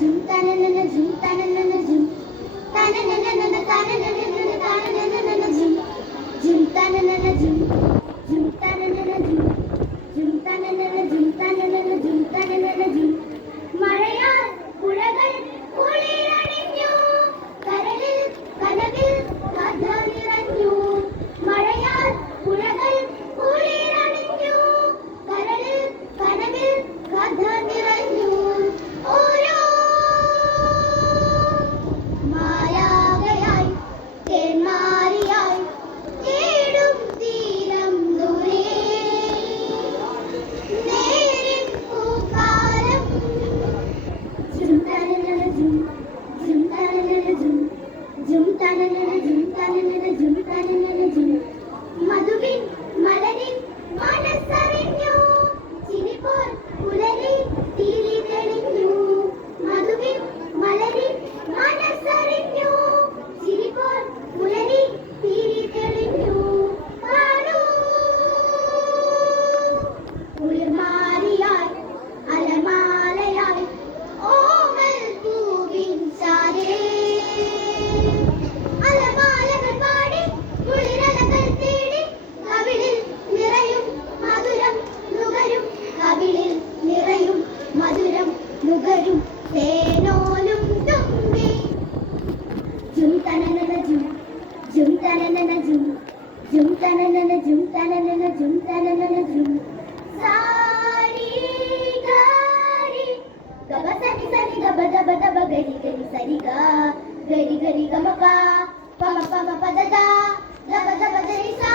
ജും തനനന ജും തനനന ജും. തനനനന തനനനന തനനനന ജും. ജും തനനന ജും. ജും തനനന ജും. ജും തനനന ജും തനനന മഴയാൽ പുഴകൾ తనన జుమ్ జుమ్ తనన జుమ్ తనన జుమ్ తనన జుమ్ సారి గారి గబ సని సని గబ దబ దబ గరి గరి సరి గా గరి గరి గమ పా పమ పమ పద దా దబ దబ దరి సా